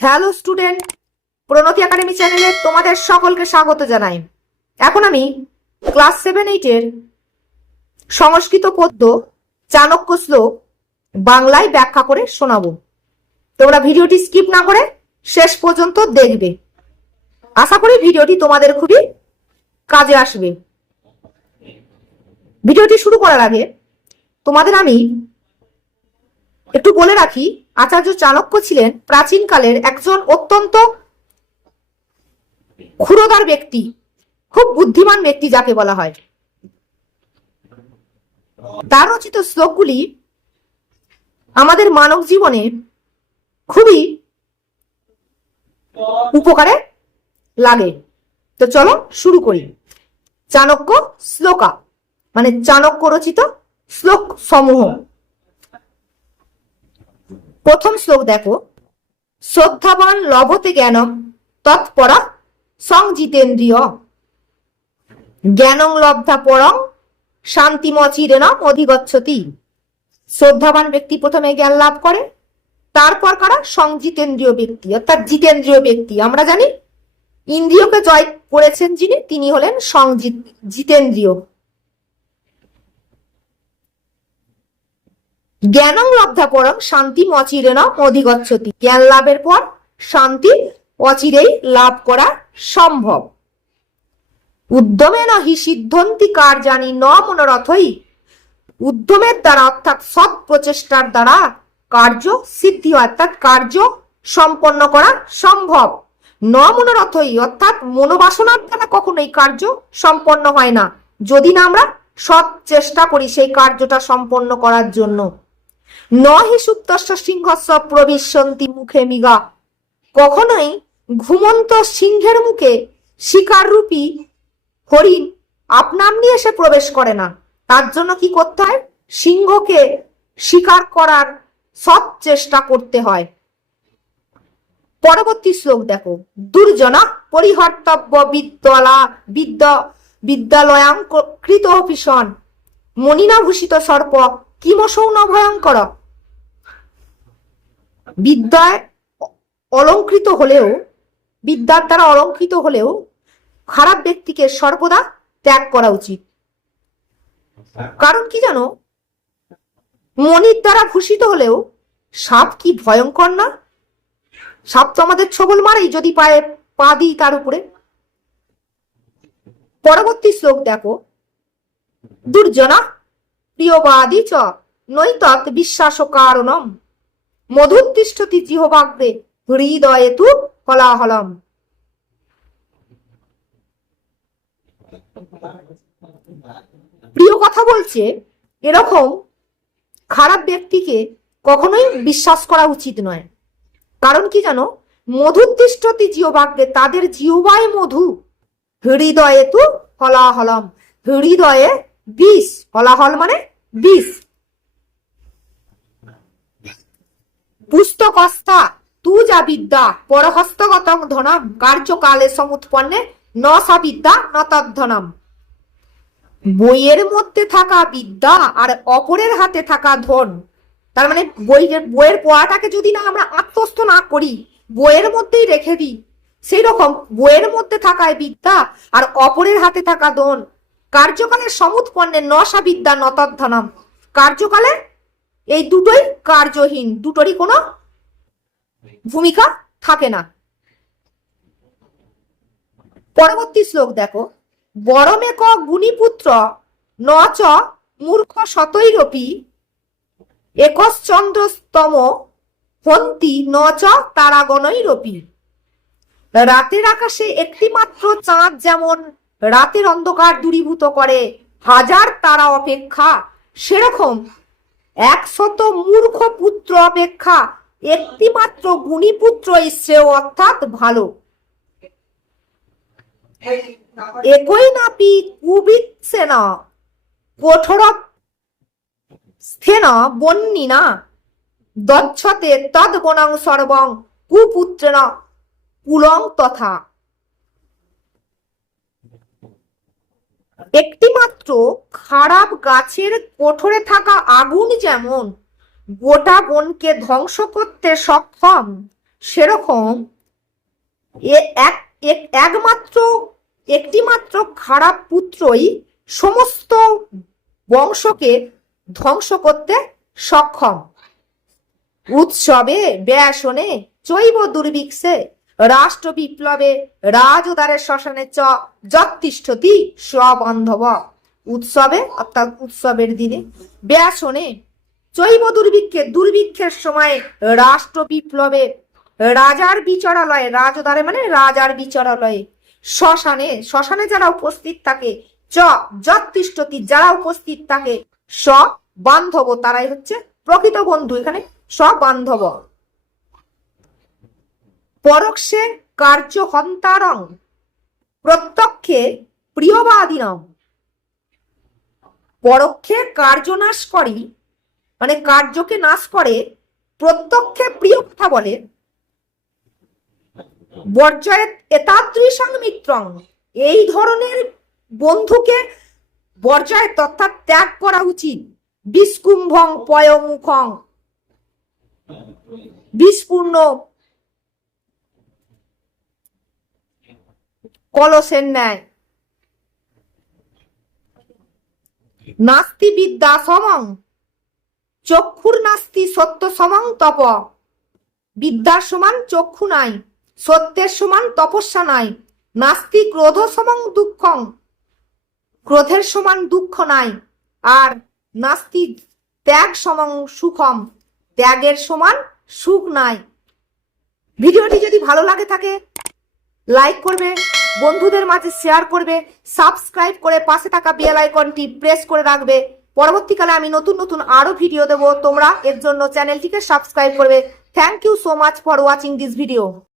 Hello student, প্রণতি academy চ্যানেলে তোমাদের সকলকে স্বাগত জানাই। এখন আমি ক্লাস সেভেন এইটের সংস্কৃত পদ্য চাণক্য শ্লোক বাংলায় ব্যাখ্যা করে শোনাবো। তোমরা ভিডিওটি স্কিপ না করে শেষ পর্যন্ত দেখবে। আশা করি ভিডিওটি তোমাদের খুবই কাজে আসবে। ভিডিওটি শুরু করার আগে তোমাদের আমি একটু বলে রাখি, আচার্য চাণক্য ছিলেন প্রাচীনকালের একজন অত্যন্ত ক্ষুরদার ব্যক্তি, খুব বুদ্ধিমান ব্যক্তি যাকে বলা হয়। তার রচিত শ্লোকগুলি আমাদের মানব জীবনে খুবই উপকারে লাগে। তো চলো শুরু করি। চাণক্য শ্লোকা মানে চাণক্য রচিত শ্লোক সমূহ। প্রথম শ্লোক দেখো। শ্রদ্ধাবান লভতে জ্ঞানম, তৎপরা সংজিতেন্দ্রিয়। জ্ঞানং লব্ধা পরং শান্তিমচিরেন অধিগচ্ছতি। শ্রদ্ধাবান ব্যক্তি প্রথমে জ্ঞান লাভ করে, তারপর কারা? সংজিতেন্দ্রীয় ব্যক্তি। অর্থাৎ জিতেন্দ্রীয় ব্যক্তি। আমরা জানি, ইন্দ্রিয়কে জয় করেছেন যিনি, তিনি হলেন সংজিত, জিতেন্দ্রীয়। জ্ঞানং লব্ধা পরম শান্তি অচিরেন অধিগচ্ছতি। জ্ঞান লাভের পর শান্তি অচিরেই লাভ করা সম্ভব। উদ্যমে নহি সিদ্ধন্তি কার্যানি ন মনোরথই উদ্যমের দ্বারা অর্থাৎ সৎ প্রচেষ্টার দ্বারা কার্য সিদ্ধি অর্থাৎ কার্য সম্পন্ন করা সম্ভব। ন মনোরথই অর্থাৎ মনোবাসনার দ্বারা কখনোই কার্য সম্পন্ন হয় না। যদি না আমরা সৎ চেষ্টা করি সেই কার্যটা সম্পন্ন করার জন্য। নহি সুপ্তস্য সিংহস্ব প্রবিশন্তি মুখে মিগা। কখনোই ঘুমন্ত সিংহের মুখে শিকার রূপী হরিণ আপনামনি এসে প্রবেশ করে না। তার জন্য কি করতে হয়? সিংহকে শিকার করার সৎ চেষ্টা করতে হয়। পরবর্তী শ্লোক দেখো। দুর্জনা পরিহর্তব্য বিদ্যালা বিদ্যা বিদ্যালয়াং কৃত ভীষণ মনিনাভূষিত সর্প কিমসৌ ন ভয়ঙ্কর? বিদ্যায় অলঙ্কৃত হলেও, বিদ্যার দ্বারা অলঙ্কৃত হলেও খারাপ ব্যক্তিকে সর্বদা ত্যাগ করা উচিত। কারণ কি জানো? মনির দ্বারা ভূষিত হলেও সাপ কি ভয়ঙ্কর না? সাপ তো আমাদের ছবল মারেই যদি পায়ে পা দিই তার উপরে। পরবর্তী শ্লোক দেখো। দুর্জনা প্রিয়বাদী চ, নৈতৎ বিশ্বাস কারণম মধুত্তিষ্ঠতি জিহবাগ্রে হৃদয়ে তু হলাহলম প্রিয় কথা বলছে, এরকম খারাপ ব্যক্তিকে কখনোই বিশ্বাস করা উচিত নয়। কারণ কি জানো মধুত্তিষ্ঠতি জিহবাগ্রে তাদের জিহবায় মধু হৃদয়ে তু হলাহলম হৃদয়ে বিষ হলাহল মানে বিষ। পুস্তকস্থা তু যা বিদ্যা, পরহস্তগত ধনম, কার্যকালে সমুৎপন্নে ন সা বিদ্যা ন তদ্ধনম বইয়ের মধ্যে থাকা বিদ্যা আর অপরের হাতে থাকা ধন, তার মানে বইয়ের বইয়ের পড়াটাকে যদি না আমরা আত্মস্থ না করি, বইয়ের মধ্যেই রেখে দিই সেই রকম বইয়ের মধ্যে থাকায় বিদ্যা আর অপরের হাতে থাকা ধন কার্যকালে সমুৎপন্নের নশা বিদ্যা নতদ্ধনম কার্যকালে এই দুটোই কার্যহীন, দুটোরই কোনো ভূমিকা থাকে না। পরবর্তী শ্লোক দেখো। বরমেক গুণীপুত্র, ন চ মূর্খ শতৈরপি, একশ্চন্দ্রস্তম হন্তি, ন চ তারাগণৈরপি। রাতের আকাশে একটি মাত্র চাঁদ যেমন রাতের অন্ধকার দূরীভূত করে। হাজার তারা অপেক্ষা। সেরকম একশত মূর্খ পুত্র অপেক্ষা। একটি মাত্র গুণী পুত্র শ্রেয় অর্থাৎ ভালো। একই নাপি কুবিৎসেন কঠোর স্থেন বন্যিনা দচ্ছতে তদ বনং সর্বং কুপুত্রেন কুলং তথা। একটি মাত্র খারাপ গাছের কোঠরে থাকা আগুন যেমন গোটা বনকে ধ্বংস করতে সক্ষম, সেরকম একমাত্র একটি মাত্র খারাপ পুত্রই সমস্ত বংশকে ধ্বংস করতে সক্ষম। উৎসবে, ব্যাসনে, চৈব দুর্ভিক্ষে রাষ্ট্র বিপ্লবে রাজোদারের শ্মশানে চ যত্তিষ্ঠতি স্ববান্ধব। উৎসবে, অর্থাৎ উৎসবের দিনে, ব্যাসনে, চৈব দুর্ভিক্ষে, দুর্ভিক্ষের সময় রাষ্ট্র বিপ্লবে, রাজার বিচারালয়ে রাজোদারে মানে রাজার বিচারালয়ে, শ্মশানে শ্মশানে যারা উপস্থিত থাকে, চ যত্তিষ্ঠতি যারা উপস্থিত থাকে স বান্ধব তারাই হচ্ছে প্রকৃত বন্ধু, এখানে সবান্ধব পরোক্ষে কার্য হন্তারং প্রত্যক্ষে প্রিয়বাদিনম পরোক্ষে কার্য নাশ করি মানে কার্যকে নাশ করে, প্রত্যক্ষে প্রিয় কথা বলে। মিত্রং, এই ধরনের বন্ধুকে বর্জয় অর্থাৎ ত্যাগ করা উচিত। বিস্কুম্ভং, পয়মুখং। বিষপূর্ণ কলসের ন্যায়। নাস্তি বিদ্যা সমং, চক্ষুর নাস্তি সত্য সমং তপ। বিদ্যার সমান চক্ষু নাই, সত্যের সমান তপস্যা নাই, নাস্তি ক্রোধ সমং দুঃখং, ক্রোধের সমান দুঃখ নাই, আর নাস্তি ত্যাগ সমং সুখম, ত্যাগের সমান সুখ নাই। ভিডিওটি যদি ভালো লাগে থাকে, লাইক করবে। বন্ধুদের মাঝে শেয়ার করবে সাবস্ক্রাইব করে পাশে থাকা বেল আইকনটি প্রেস করে রাখবে। পরবর্তীকালে আমি নতুন নতুন আরও ভিডিও দেবো। তোমরা এর জন্য চ্যানেলটিকে সাবস্ক্রাইব করবে। Thank you so much for watching this video